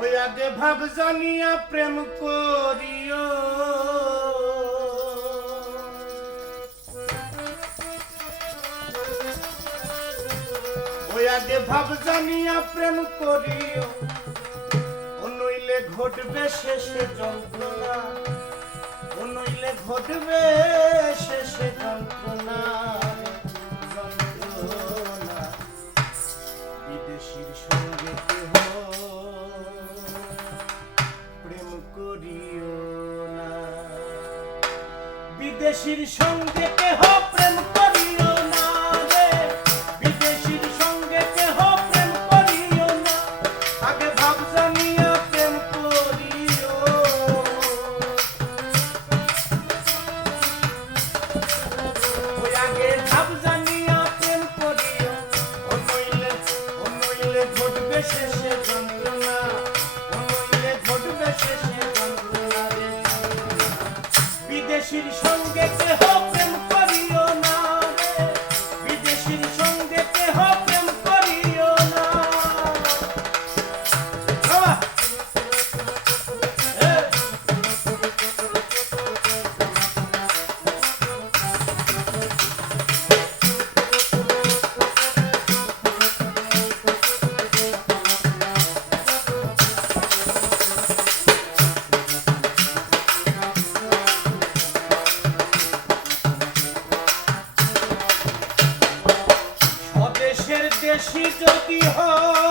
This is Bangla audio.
ওই আগে ভাব জানিয়া প্রেম করিও। ওই আগে ভাব জানিয়া প্রেম করিও। নইলে ঘটবে শেষে যন্ত্রণা। নইলে ঘটবে বিদেশির সঙ্গে কেহ প্রেম সাথীর সঙ্গে কেহ She's took the heart.